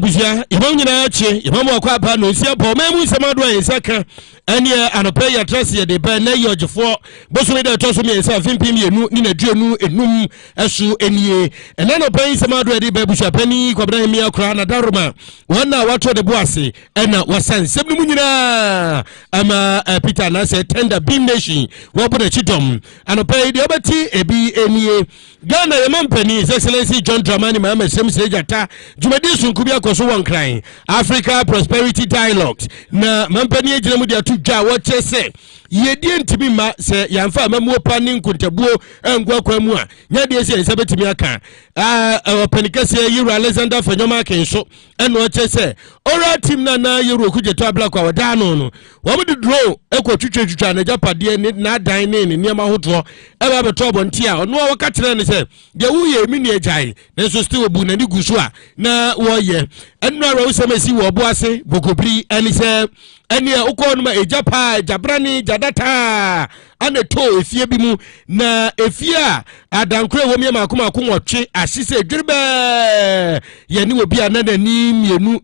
Busia, Imamina, Imamo Quapa, no Siapo, Mamu Samadwa, Saka, and yeah, and a pay your trust here, the Ben Nayo for Bosweda Tosumi and South Impim, Nina Junu, and Num, Asu, and ye, and then a pay Samadwa, the Babusha Penny, Quabrahimia, Crana, Daruma, 1 hour to the Boissy, and Wasan, Semunina, Ama Peter Nasa, tender beam nation, Wapon a Chitom, and a pay the other tea, a B, N. Ghana, your company, His Excellency John Dramani Mahama, Sem Sejata, Jumadi Sunkubia Kosowan crying, Africa Prosperity Dialogues. Na Mampani Jinamudia to Ja, what they say. Ye didn't to be ma say Yanfa Mamu Panning Kuntabu and Guaquamua. Yadia says Sabetimiaka. Penicassia, you Alexander Fanyoma Kenso, and what they say. All right, Tim Nana, you could tabla or down. What would you draw? Echo Chucha and Japadia need not dine in Yamahoto, ever trouble on Tia, or no Catran say, the Uye Mini Jai, there's still Boon and Gusua, na warrior, and no Rosamesi Obuasi, Bokopri, and he said, and ya Okonma Ejapa, Jabrani, Jadata, and a toe if ye be mu na efia adankre wo me makoma kumotwe asise dwirbe ye ni obi anana ni mienu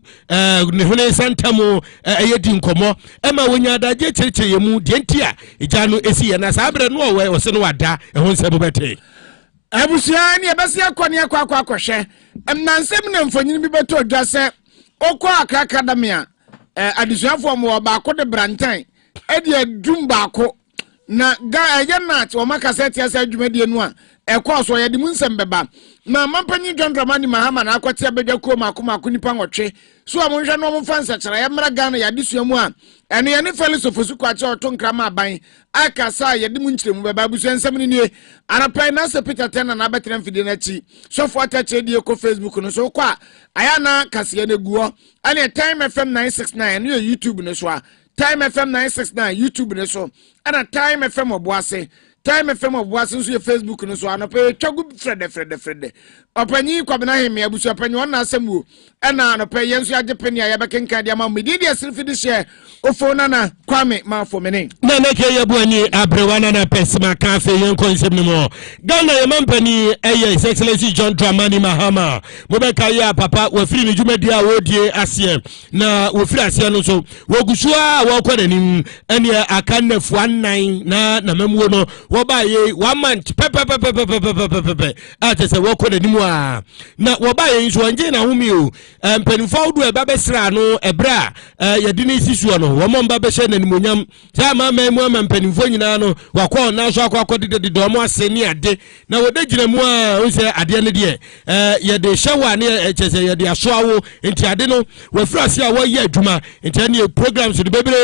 ne hone santamo eyedi nkomo ema wonya adaje chirichiri ye mu de ntia eja no esi ye na sabre no wo wo se no wada ehon sebo bete abusia ni ebesi akoni akwa emnansem na mfonyini bi beto dwa se okwa akakadamia adisuafo mo ba ko de brantan edi adum ba ko na ga ejenat o makaseti asa adwumadie no a ekọ ye de munsem beba na mampanyi John Dramani Mahama na akwati abedwa ko makoma nipa nwotwe so amonhwe no mfansa kyera ye mra Ghana ya desuamu a ene ye ne Felix Ofosu kwache oto nkrama aban akasa ye de munkyeremu beba busu ensem ni nie anapai na se Peter Tena na betrem fide na chi so fo atache die ko Facebook no so kwa aya na kase ne guo ane Time FM 969 no YouTube no so a Time FM 969 YouTube no so ana Time FM Obuasi Time FM Obuasi so Facebook no so anope twagu Fred opanyi kwabena hemi abusu opanyi wona asemu ana anope yenso agepeni ya bekenka dia ma medidi asirfidi share ofona na kwame ma fomene na neke yabuani abrewana na pesma cafe yenko nsebnimo Ghana ye mampani His Excellency John Dramani Mahama mobeka ya papa wafiri ni jumadi a wodie ase na wofiri ase no so wogusua wokwananim ene akannefu anan na mamuo no woba ye 1 month pepe atese wokwananim na woba ye nso anje na humi o mpanifo wodo eba besra no ebra yedini sisuo no wo momba be hye nanimonyam sa mama mu mpanifo nyina no wakọ na so akọdede domo aseni ade na wodegyina mu a onse ade ne de yede hyewa ne echese yede asoawo enti ade no wafrase a woyɛ adwuma enti ne programs de bebre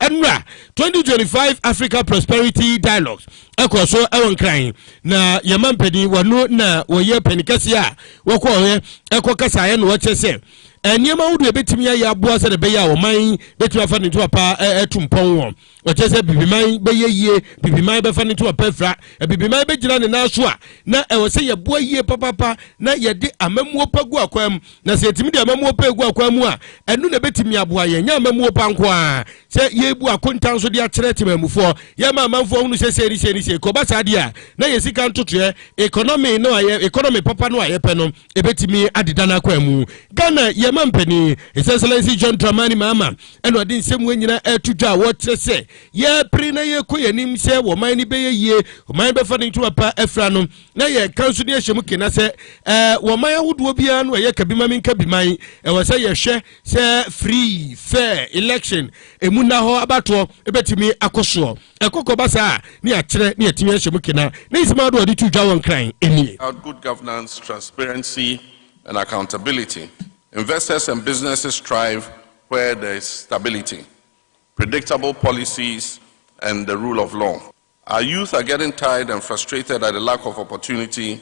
enra 2025 Africa Prosperity Dialogues ekoso ewon kran na yamampedi wonu na woyɛ panikasi a wokɔ ekokasa ye no wɔkyese eniema wudu ebetimi ya aboa se de be ya wo man betimi afa ne to pa etumpon wo wɔkyese bibiman be yeye bibiman be fa ne to pa fra bibiman be gina ne na so a na ɛwɔ se ye boa yie papa na ye de amamuo pagu akwam na se etimi de amamuo pagu akwam a enu na betimi aboa ye nya amamuo panko a se ye bu akontan so de akyere temamufo ye ma amanfo hunu se ko ba sade a na ye sika ntotoe economy no aye economy papa no aye pe no ebetimi adida na akwam Ghana ye mampani His Excellency John Dramani Mahama eno ade nsem wenyina atudwa wo trese ye pri na ye koyanim se wo man ni be ye wo man be fa ne ntu pa afra no na ye kanso de ahyem kena se wo man ahodo bia no ye kabima min kabiman e wo se ye hwe se free fair election emuna ho abato ebetimi akoso ekoko basa ni akyere ni atimi ahyem kena na isima do ade tudwa won kran eni good governance, transparency and accountability. Investors and businesses thrive where there is stability, predictable policies, and the rule of law. Our youth are getting tired and frustrated at the lack of opportunity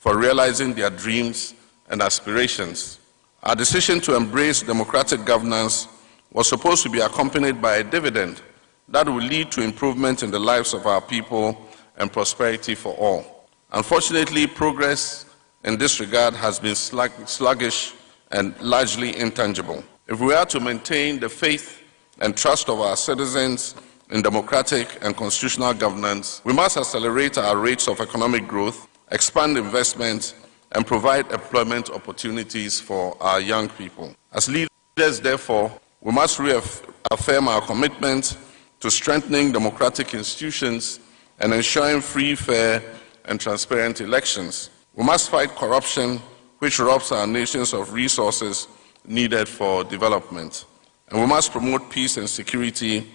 for realizing their dreams and aspirations. Our decision to embrace democratic governance was supposed to be accompanied by a dividend that will lead to improvement in the lives of our people and prosperity for all. Unfortunately, progress in this regard has been sluggish and largely intangible. If we are to maintain the faith and trust of our citizens in democratic and constitutional governance, we must accelerate our rates of economic growth, expand investment, and provide employment opportunities for our young people. As leaders, therefore, we must reaffirm our commitment to strengthening democratic institutions and ensuring free, fair, and transparent elections. We must fight corruption, which robs our nations of resources needed for development. And we must promote peace and security,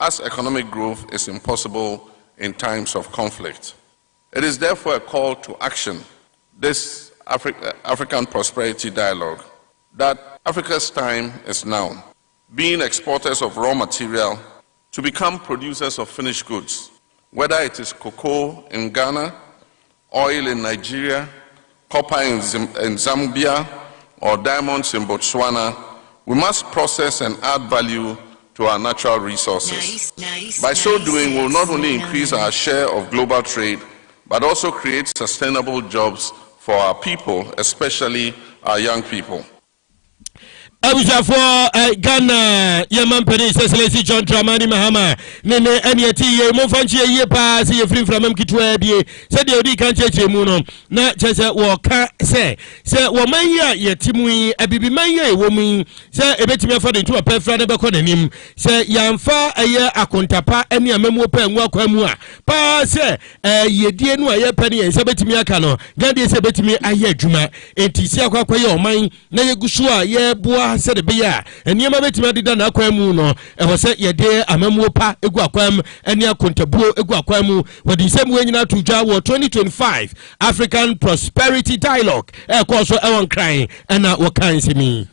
as economic growth is impossible in times of conflict. It is therefore a call to action, this African Prosperity Dialogue, that Africa's time is now. Being exporters of raw material, to become producers of finished goods, whether it is cocoa in Ghana, oil in Nigeria, copper in Zambia, or diamonds in Botswana, we must process and add value to our natural resources. By so doing, we will not only increase our share of global trade, but also create sustainable jobs for our people, especially our young people. For Ghana, Yaman Penis, Excellency John Dramani Mahama, Nene, Aniati, Mofanchi, ye pass, ye free from Mkitwebie, said the Odi can't change Muno, not just a walker, say, Womaya, ye Timui, a bibi maya, woman, say, a bit me for the two a pefra never called him, say, Yamfa, a year, a contapa, and ya memo pen, walk, pa, say, ye dear no, a penny, and sabet me a cano, Gandhi sabet me a year, Juma, and Tisia Quayo, mine, Nayagusua, ye bois. Said the beer, and Yama Betimadi na Quamuno, and was set ye dear Amamupa, Eguaquam, and Ya Contabu, Eguaquamu, with the same way now to Jawa 2025 African Prosperity Dialogue, a course of Ewan crying, and now what kind of me.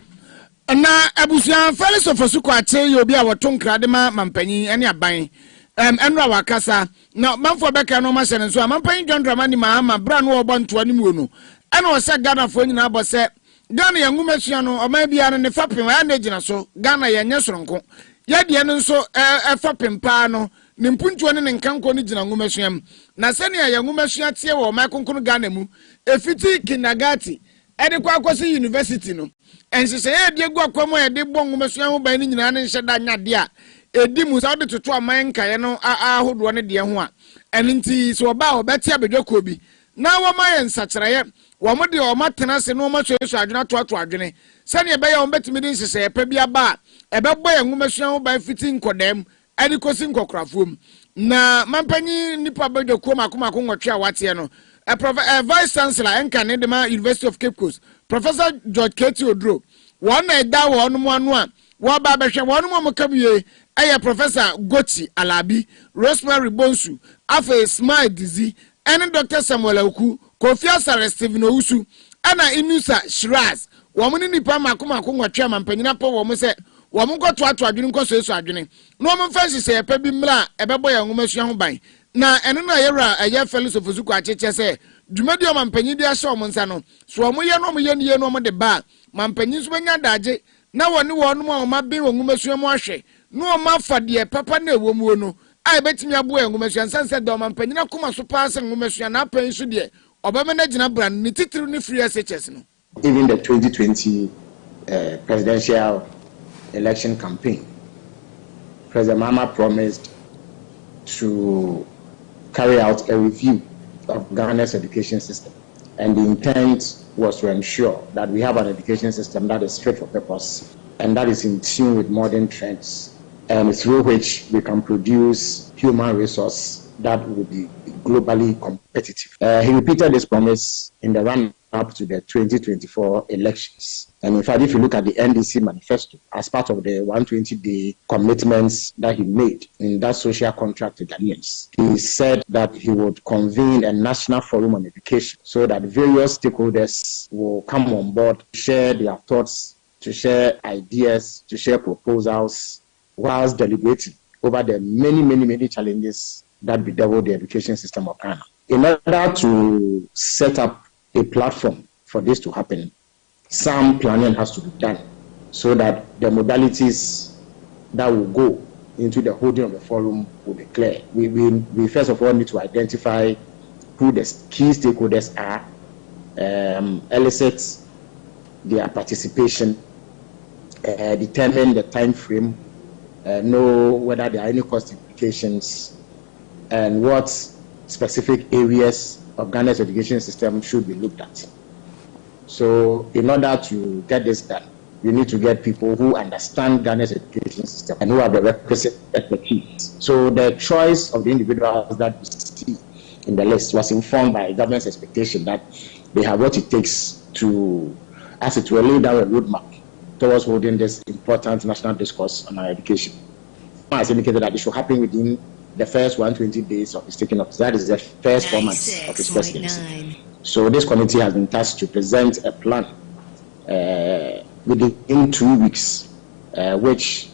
And now Abusian Fellows of Osukwate, you'll be our tongue cradema, Mampany, and your buying. And Rawakasa, now Manfo Becca no Masan, and so I'm paying John Dramani Mahama, Brand War Bond to Animuno, and was said Ghana for you now, but said. Ghana ya ngumesiano o maybe ana ne fapem ana gina so Ghana ya nyesronko ya de no so fapem pa no ne mpuntuo ne nkanko ne gina ngumesiam na sene ya ngumesua tie wo makonkon Ghana mu efiti kinagati ede kwa akwasi university no ensese ya de gu akwamo ya de bo ngumesua ho ban ne nyina ne nhye da nyade a edi mu sa de toto aman kaye no ahodo ne de ho a eninti so ba obeti abedwako bi na wo mayen sakyereye Wamudi or Martinez no much so I do not talk to Agene. Send your bay on Betty say a pebia bar, a bad boy and woman by fitting condemn, and it was in Cocrafum. Na Mampany Nipa Bedo Kuma Chia Watiano, a vice chancellor and Canada University of Cape Coast, Professor George Katie Odro. One night down one, Wabasha, one more come ye, a Professor Goti Alabi, Rosemary Bonsu, Afe Smile Dizzy, and Dr. Samuel Oku. Kofi Asare Stephen Ousu ana Inusa Shiraz womuni nipa makoma ko nwatwa mampanyina po wo mo se wo mo goto ato adwene nko so adwene no mo fancy se epa bi mra ebebo ya ngomasua ho ban na eno na yera eye Fellows of Osuku acheche se dwumadi o mampanyi de ahye o mo nsa no so mo ye no mo ye ne ye no mo de ba mampanyi so benya daje na woni wo no mo ma be wo ngomasua mo ahwe no o ma fa de papa na ewo mu no ai betimi abo ya ngomasua nsanse de o mampanyina koma so paase ngomasua na apan so de Even the 2020 presidential election campaign, President Mahama promised to carry out a review of Ghana's education system. And the intent was to ensure that we have an education system that is fit for purpose and that is in tune with modern trends, and through which we can produce human resource that will be globally competitive. He repeated this promise in the run-up to the 2024 elections. And in fact, if you look at the NDC manifesto, as part of the 120-day commitments that he made in that social contract to Ghanaians, he said that he would convene a national forum on education so that various stakeholders will come on board, share their thoughts, to share ideas, to share proposals, whilst deliberating over the many challenges that bedevil the education system of Ghana. In order to set up a platform for this to happen, some planning has to be done so that the modalities that will go into the holding of the forum will be clear. We first of all need to identify who the key stakeholders are, elicit their participation, determine the time frame, know whether there are any cost implications, and what specific areas of Ghana's education system should be looked at. So in order to get this done, you need to get people who understand Ghana's education system and who have the requisite expertise. So the choice of the individuals that we see in the list was informed by government's expectation that they have what it takes to, as it were, lay down a roadmap towards holding this important national discourse on our education. As indicated that it should happen within the first 120 days of his taking office. That is the first 4 months of his presidency. So this committee has been tasked to present a plan within 2 weeks, which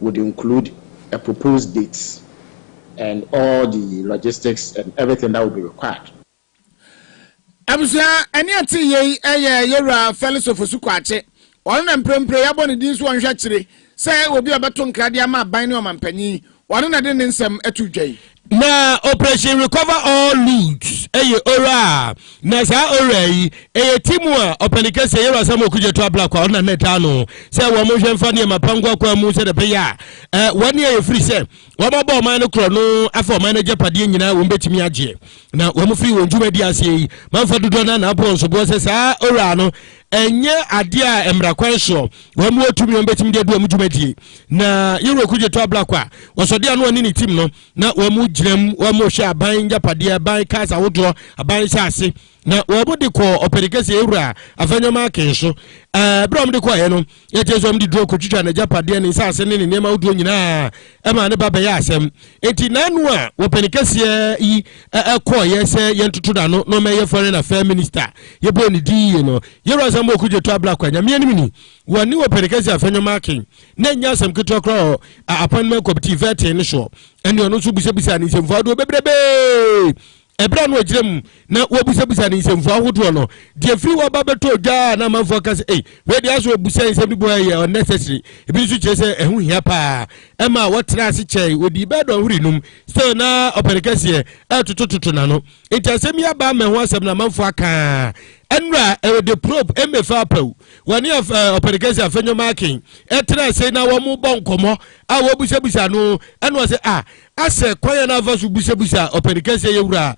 would include a proposed date and all the logistics and everything that will be required. Abusia, any ati ye yera fellows of Sukwache, one and prempre yabon this one shatri, say will be a baton cradiama bino mampany, one another in some etujay. Na operation recover all loot ora na sa ora yi timu a openika se yero asamo kuje to abla kwa na neta no se wo mo hwemfa ne mapangwa kwa mu se de be ya wani e free se wo mo ba man no kro no afa man no japade nyina wo betimi age na wo mo free wo njuma di ase yi manfa dodo na bo so bo se sa ora no enye ade a emrakwan so wo mo atumi wo betimi de do mu dwumadi na yero kuje to abla kwa wo so de no ni team no na wo mo jiram wo mo hwe aban japade aban kasa wodo aban sase na wo bo de ko operikase ewura afanyoma kenso brom de ko ye no ye jeso am de do ko twitwa na japade ne sase ne ne nema wodo nyina e ma ne baba ya asem enti nanu a wo perikase yi ko ye se ye ntutu da no no me ye foreign affairs minister ye bo ni di no ye ro asem okuje to abla kwa nyame ni mini woni wo perikase afanyoma ken na nya asem keto kro appointment committee vet ne so ene ono so bisa ni semfo do bebrebe ebra no agiram na wobusa ni semfo ahodo no de free wo babeto dwa na manfo ka say we dey aso obusa nsem ni boy unnecessary ebi so che say ehu hia pa e ma wotra ase chei odi be do hurinum still na operikase atotototo na no intasem ya ba me ho asem na manfo aka enra the probe emefa paw wani of operikase afenyo marking etra say na wo mu bonkomo a wo busa no eno say ase kwaya na vasu busa operikase yewura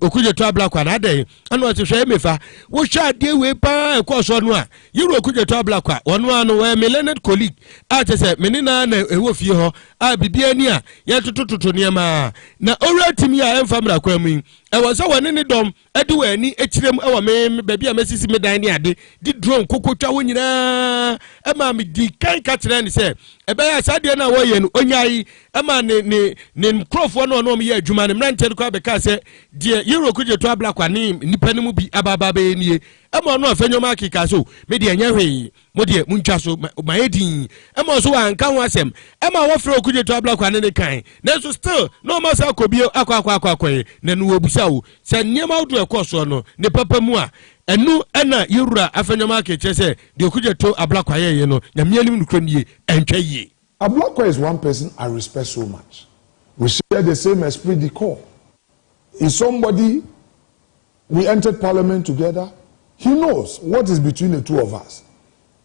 okuje to abla kwa na dey eno say hwe emefa wo hwa de we pa ekoso no a yewura okuje to abla kwa wono anu we millennial colleague a say menina na ewo fie ho a bibia ni a ye totototo niema na owura timi a emfamra kwa mu ewo so woni ne dom edi wani ekirem ewo me baby a mesisi me dan ni ade di drone kokotwa wo nyina e ma me di kan ka kire ni se e be ya sade na wo ye no onyai e ma ne microphone no me ye adwuma ne mrante ko abeka se de yero kuje to abla kwa ni nipa ne mu bi ababa be nie e ma no afenyo ma kika so me de anya hwe mo de muntwa so ma edin e ma so anka ho asem e ma wo fre kuje to abla kwa ne kan na so still no ma sa kobie akwa na no obusa wo se niam awdo ekoso no ne papa mu a enu ena yewura afenyoma keche se de kuje to abla kwa ye no nyamianim nukro nie entwa yie. Ablakwa is one person I respect so much. We share the same esprit de corps. Is somebody, we entered parliament together. He knows what is between the two of us.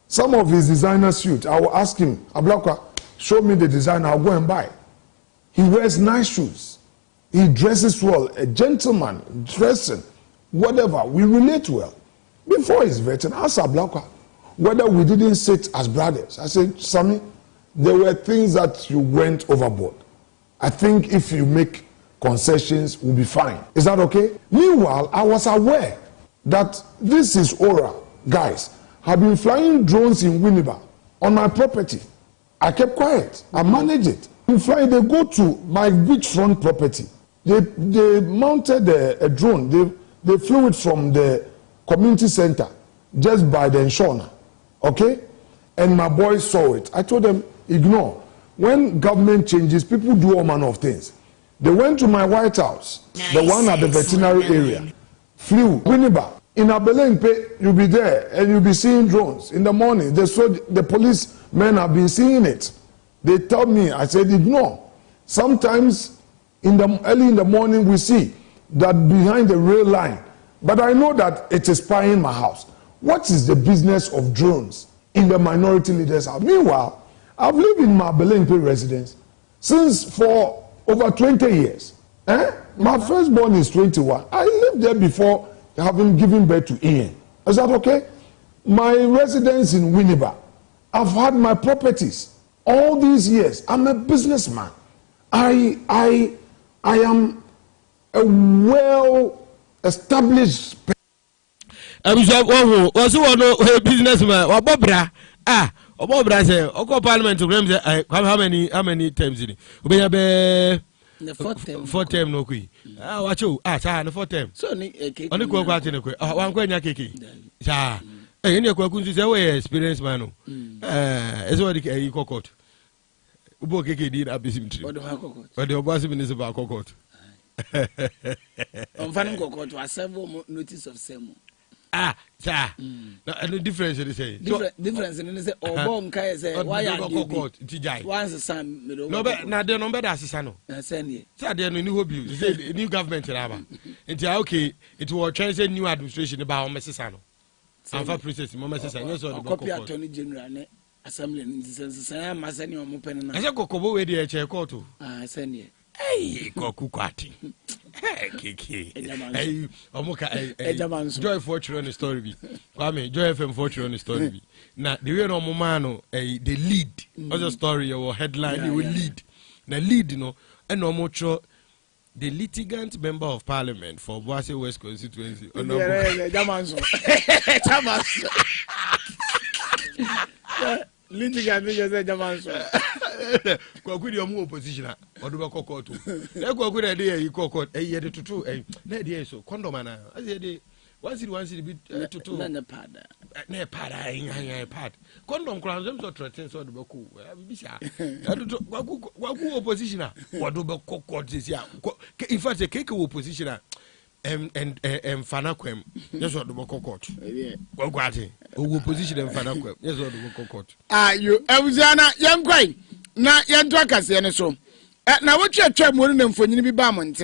Some of his designer suits, I will ask him, Ablakwa, show me the design, I'll go and buy. He wears nice shoes. He dresses well, a gentleman, dressing, whatever. We relate well. Before his vetting, I asked Ablakwa whether we didn't sit as brothers. I said, Sammy, there were things that you went overboard. I think if you make concessions, we'll be fine. Is that okay? Meanwhile, I was aware that this is Aura, guys, have been flying drones in Winneba on my property. I kept quiet. I managed it. In flying, they go to my beachfront property. They mounted a drone. They flew it from the community center just by the Nshona. Okay? And my boys saw it. I told them, ignore. When government changes, people do all manner of things. They went to my White House, the one at the veterinary area, flew Winneba. In Abelempe, you'll be there and you'll be seeing drones. In the morning, the policemen have been seeing it. They told me, I said, ignore. Sometimes early in the morning, we see that behind the rail line. But I know that it is spying my house. What is the business of drones in the minority leaders' house? Meanwhile, I've lived in my Belenpe residence since for over 20 years. My firstborn is 21. I lived there before having given birth to Ian. I said, okay, my residence in Winneba, I've had my properties all these years. I'm a businessman. I am a well-established. Was one businessman or Bobra? Ah, Bobra say, Oko Parliament to Rams. How many times in it? We have the fourth term no kui. Ah, watch you. Ah, the fourth term. So only go out in a quick. One going kiki. Ja. Any Kwakunzi say, we experience man. As what you cockot. Ubo kiki did a busy tree. But the Obuasi is about cockot. On Fanning Cockot was several notice of sermon. Ah, sir. No difference in the say. Difference in the Obon Kai say, why are you caught? Once the son, no, but now they're no better as Sano. Send ye. Sir, they're new abuse. New government in Aba. It's okay. It will change a new administration about Mrs. Sano. And for Princess, Mrs. and also copy Attorney General Assembly in the sense, Massani or Mupen. I said, Cocobo, where the chair caught to. Ah, send ye. Hey, Kokukwati. Hey, Kiki. Hey, Omoka. Joy fortune on the story. Kwame, Joy FM fortune on the story. Now, the way no momano, the lead of the story or headline, they will lead. The lead, you know, and no more the litigant member of parliament for Obuasi West constituency. Litigant just said Jamanso. Could you move opposition or do a cocoa? Let go good idea you cocoa a year to two. A so condomana. I said, once it wants to be to two. Ne pada, pad. Condom crowns them so threatens or the Boku. Waku opposition. What do the cocoa this year? In fact, a cake opposition. And Fanaquem, yes, what the court. Well, Guati, who position and Fanaquem, yes, what the court. Ah, you, Elzana, young quay, not young Drakas, and so. Now, what your chap wouldn't them for you be Barmont,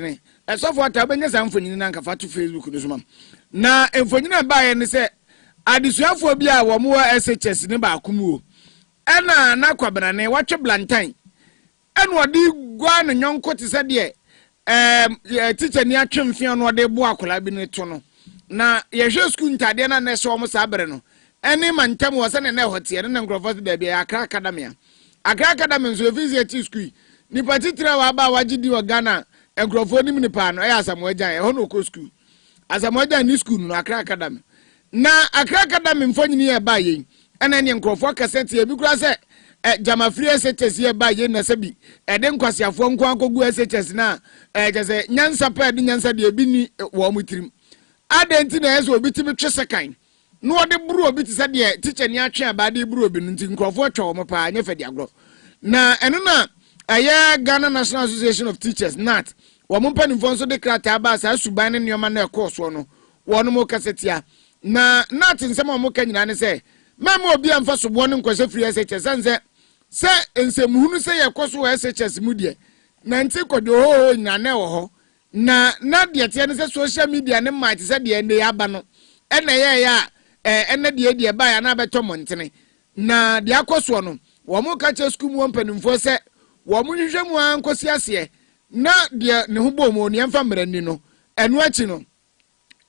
as of what I've been for you, Nanka to Facebook this month. Now, and for you buy and say, I deserve for be our more SHS in about Kumu. And now, Naquabane, watch a blantain. And what do you go on and young court is said, yeah. Teacher near Chimfion or de Boacola bin tono. Na ye just couldn't tell na ne so almost abreno. Any man tem was an hotel and Grover de be a crack academia. A crack academy so visit school. Ni particular about what you do a Ghana and Grover Nipan, as a moja, a hono school. As a moja in school, no a crack academy. Na a crack academy in phone near buying, and then Grover cassette here because Jama free SHS here by Yen Nasabi, and then Quasia phone Quanko SHS na. Just a Nyansa pad Nyansa de Bini warm with him. I didn't know will be to be kind. No, the brew bit said, yeah, teacher Yacha by the brew bin in Crawford or Mapa, never diagro. Now, and a year Ghana National Association of Teachers, not one more penny for so the Kratabas as to ban in your manner course one more cassetia. Now, not in some more can you say, Mamma be on first one question free SHS and say, and some who say a course SHS moody. Nanti ko do ho nya na wo ho na de tie ne social media ne might say de ne aba no e na ye ya ene de ba ya na beto montene na de akoso no wo mo ka che school mo mpanimfo se wo mo hwehwe mu ankosi ase na de ne ho bo mo ne mfa mrani no eno achi no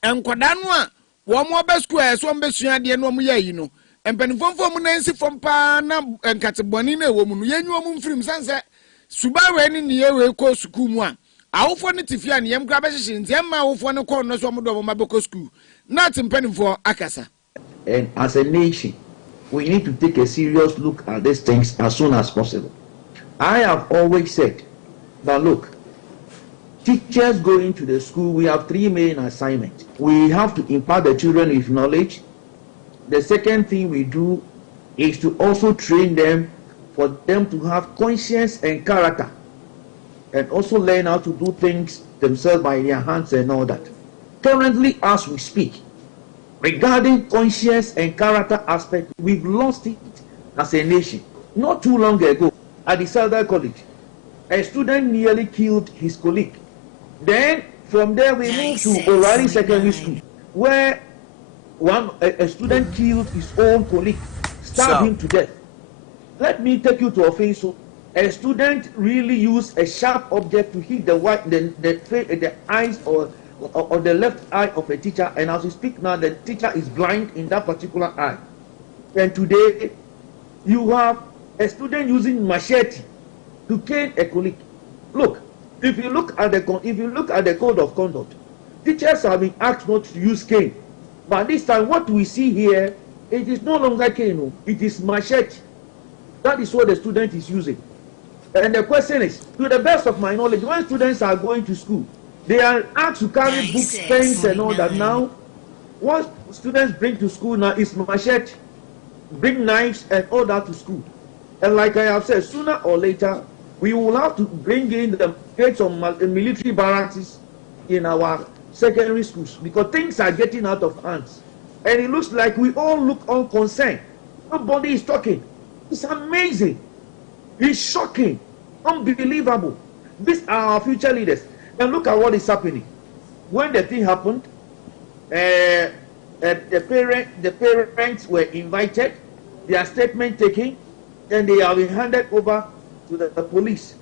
enkoda no a wo mo ba school e so mbesua de no mo ya yi no mpanimfo mo na nsi fom pa na nkateboni na wo mu no yenyu mo mfirim sanse Subawe ni yewe ko school mu a awofo ne tifia ne yem kra be hye ntia ma awofo ne ko no so mo do mo mabeko school na timpanifo akasa. And as a nation we need to take a serious look at these things as soon as possible. I have always said that look, teachers going to the school, we have three main assignments. We have to impart the children with knowledge. The second thing we do is to also train them for them to have conscience and character, and also learn how to do things themselves by their hands and all that. Currently, as we speak, regarding conscience and character aspect, we've lost it as a nation. Not too long ago, at the Southern College, a student nearly killed his colleague. Then, from there, we moved to Obuasi Secondary School, where a student killed his own colleague, stabbed him to death. Let me take you to a face. So, a student really used a sharp object to hit the eyes or or the left eye of a teacher, and as we speak now, the teacher is blind in that particular eye. And today, you have a student using machete to cane a colleague. Look, if you look at the code of conduct, teachers have been asked not to use cane, but this time what we see here, it is no longer cane, it is machete. That is what the student is using. And the question is, to the best of my knowledge, when students are going to school, they are asked to carry books, pens, and all that. Now, what students bring to school now is machete, bring knives, and all that to school. And like I have said, sooner or later, we will have to bring in the gates of military barracks in our secondary schools because things are getting out of hands. And it looks like we all look unconcerned. Nobody is talking. It's amazing. It's shocking. Unbelievable. These are our future leaders. And look at what is happening. When the thing happened, the parents were invited, their statement taken, and they have been handed over to the police.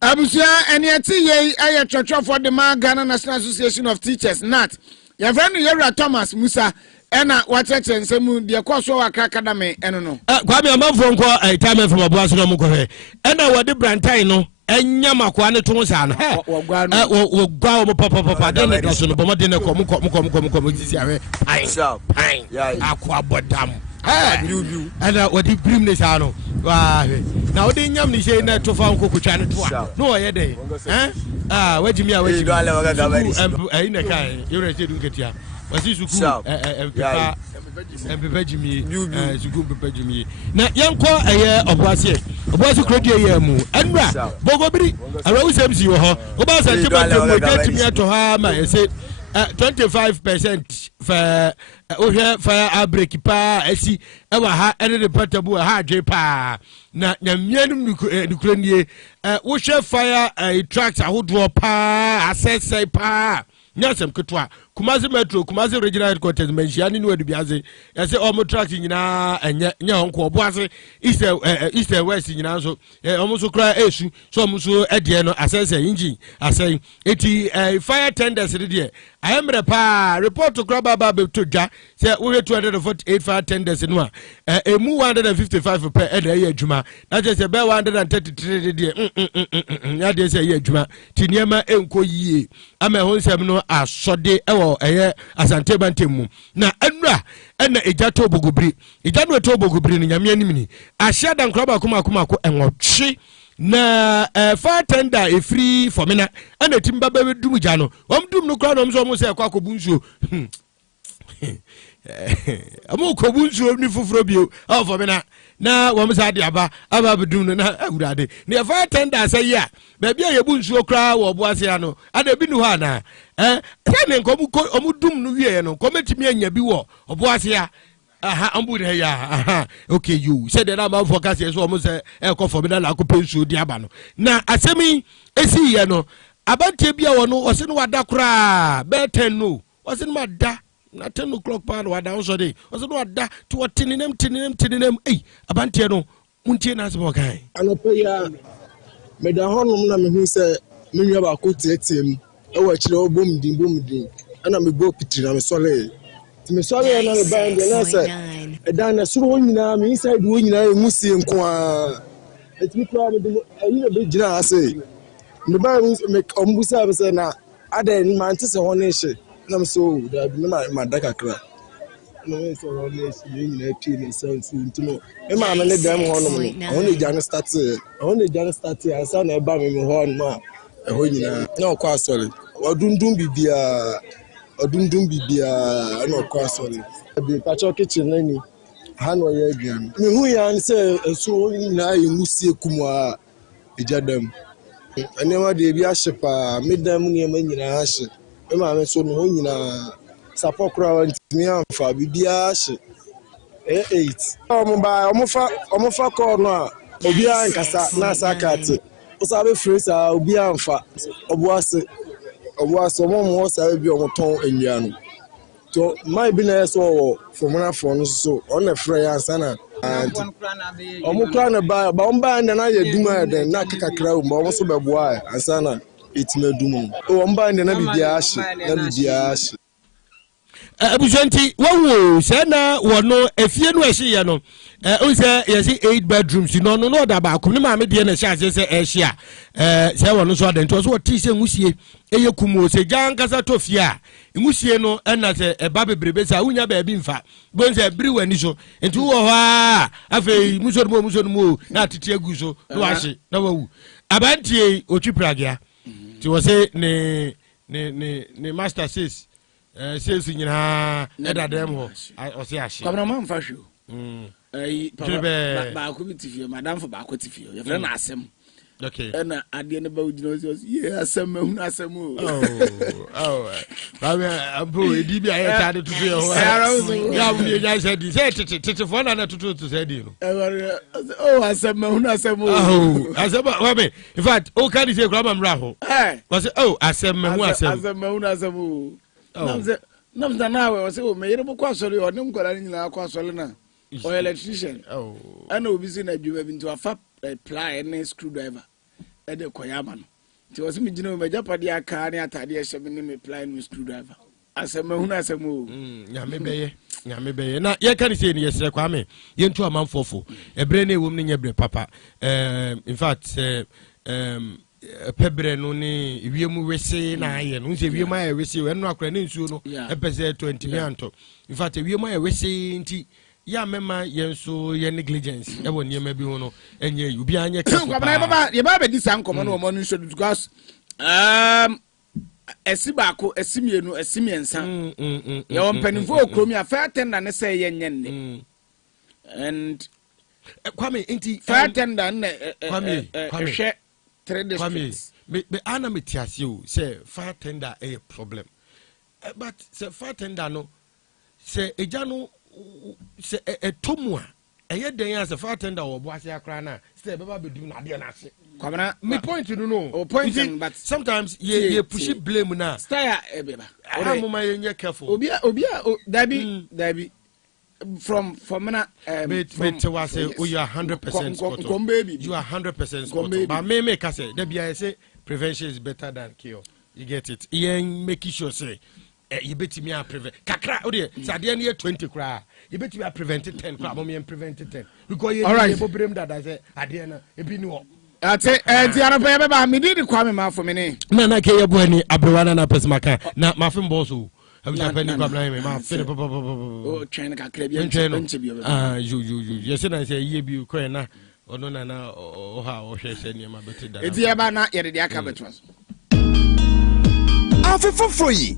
Abusia eniati ye aye church for the Ghana National Association of Teachers NAT. Your friend Yera Thomas Musa ena wacheche nsemu de kwaso akakadame eno no. Kwame amafo nko time from Obuasi no mukwe. Ena wode brantai no enya makwa ne to sa no. Wogwa mo papa de ne so no bomo de ne kom sisi awe. Pine. Akwa bodam. Ena wode brim ne sa no. Na wode nyam ni she na to fa nko kutwa ne to a. No ye dey. Wajimi ayi na kai. Yore se dun ketia. Wasi suku empepa jimi suku empepa jimi na yanko eye Obuasi kredi eye mu enra bogobiri arawu semsi wo ho oba sa tibate mo gatimi ato ha ma ese 25% for ohwe fire outbreak pa esi ewa ha ene de patabu ha adwe pa na nyamianum nukrenie wo hwe fire tracks ahodo pa assess pa nyasem ketwa Kumasi Metro, Kumasi Regional Headquarters, Menchiani no Dubiaze, as a homo tracking na and Yanko Obuasi, East and West in Yanso, almost cry issue, so Musu Ediano, assess engine, I say, 80 fire tenders. I am the pa report to Grababa to Ja, say we had 248 fire tenders in one, a 155 per year Juma, not just about 133 dear. That is a year Juma, Tiniama Enko ye. I'm a whole seminal as so de asante bantemu na enra ena ejato bogobri ejano to bogobri ni nyame animini ahia da nkraba kuma ko enwotwe na fire tender e free for mena ena timba ba dum gya no omdum no kra no mso mo se kwa kobunsuo amu kobunsuo ni fufuro bio for mena na wo msa de aba bedum na awurade na fire tender say ya ba bia ye bunsuo kra wo Obuasi ano ada bi nu ha na tane nko omudum no wie no kometimi anya bi wo Obuasi ya ambu de ya okay you said that am focus so omo say e for me na ko pensu di aba no na asemi esi ye no abantie bia wo no ose no wada kra be 10 no ose no wada na 10 o'clock pa no wada so dey ose no wada to tininem abantie no muntie na se bo kan anope ya meda honum na me hu say menwa ba ko tietiem e wa kire obomdin ana me go pitiri na me sole na me ba ende na say e dan na suru wonyina me inside wonyina e musie nko a etimi kwa me de ayi na be gina ase me ba me ombusa be say na ada ni man tse ho ne hye na me so da bi ma daka kra no so ho ne hye nyina pie ne sense ntimo e ma na ne dem ho no ho ne jana start asa na e ba me ho no ma e ho nyina na kwa asori odundum bibia na kwa asori bi pacho kitchen nani ha no ye aduan me hu ya nse eso nyina ye musie kumwa ejadam enema de bi ahyepa medam ne ma nyina ahye e ma me so no ho nyina sapokra wa ntimi amfa bibia ahye 8 omofa call no a obi ankasa na sakate usabe fresa obi amfa Obuasi omo sabe bi omoton enua no to mai bi na so fomana fon so on na frɛ ya ansana omo kra na ba omba na ye duma den na kakakra o omo so beboa ansana etimedum o mba ne na bibia ahye abusanti wawo se na wono efie no ehye no unse yesi 8 bedrooms no no da ba ko ne ma me de na hye ase se ehye a se wono so da nto so woti se ngusie eye kumo se jankasa tofie a ngusie no na se eba bebrebe sa unya ba bi mfa bonse bri wani so nti wo ho a afei muso no mo na tete agu so no ahye na wawu abantie otwipragia ti wo se ne master says says nyina eda dem ho o se ahye kwabna ma mfa hwe papa ba ko bitifie madam for ba ko tifie ye fere na asem okay na ade ne ba ugina o ye asem ehun asem ba ampo edi bi aye tade tutu ye ho ya bu ye nya di say tete fo na tutu to say di no asem ehun asem asem wa me in fact o can say grandma mra ho was asem ehun asem Namza na we say o me yere bukwa sori o ne nkwara nyina akwa sori na o electrician ana obi si na dwuma bi nti afa ply and screwdriver e de koyama no nti o si mi gina o me japade aka ne atade e hye me ply and screwdriver asem ehun asem nyame beye na ye kan say ni yesre kwa me ye ntu amanfofo ebre na ewom ne nyebre papa in fact pebre no ni wiemu wese na aye no nse wiemu aye wese we no akra ne nsuo no epese 20 mianto in fact wiemu aye wese nti ya mema yenso ye negligence e won niema bi ho no enye obi anye kefo baba ye baba di sankomo no mo no nso because esibaako esimienu esimiensa ye won panimfo okromi afa tender ne say ye nyenne and kwame nti fa tender ne hwe Kwame, me ana metiase o say fire tender a problem. But say fire tender no say eja no say etomua eye den as fire tender Obuasi akra na say beba bedu na de na ase. Kwamana me point no. O point but sometimes ye push blame na. Style ebeba. Amuma ye nye careful. Obia dabi from na you are 100% spot on. You are 100% spot on. But me say that I say prevention is better than cure. You get it. You make sure say you bet me a prevent. Kakra ode say near 20 cry. You bet me a prevented 10 cry. Mommy prevented 10. Because you blame that I say adiana e bi no. Ate tiara ba me di kwame ma for me ne. Na ke yebo ani abrewana na pesmaka na mafin boss o. I'm not penny problem. My friend, oh, China can claim you. Yes, and I say, ye be Ukraine, or no, or how, or she said, you're my better. It's the Abana, yet the Acabet was. After for free.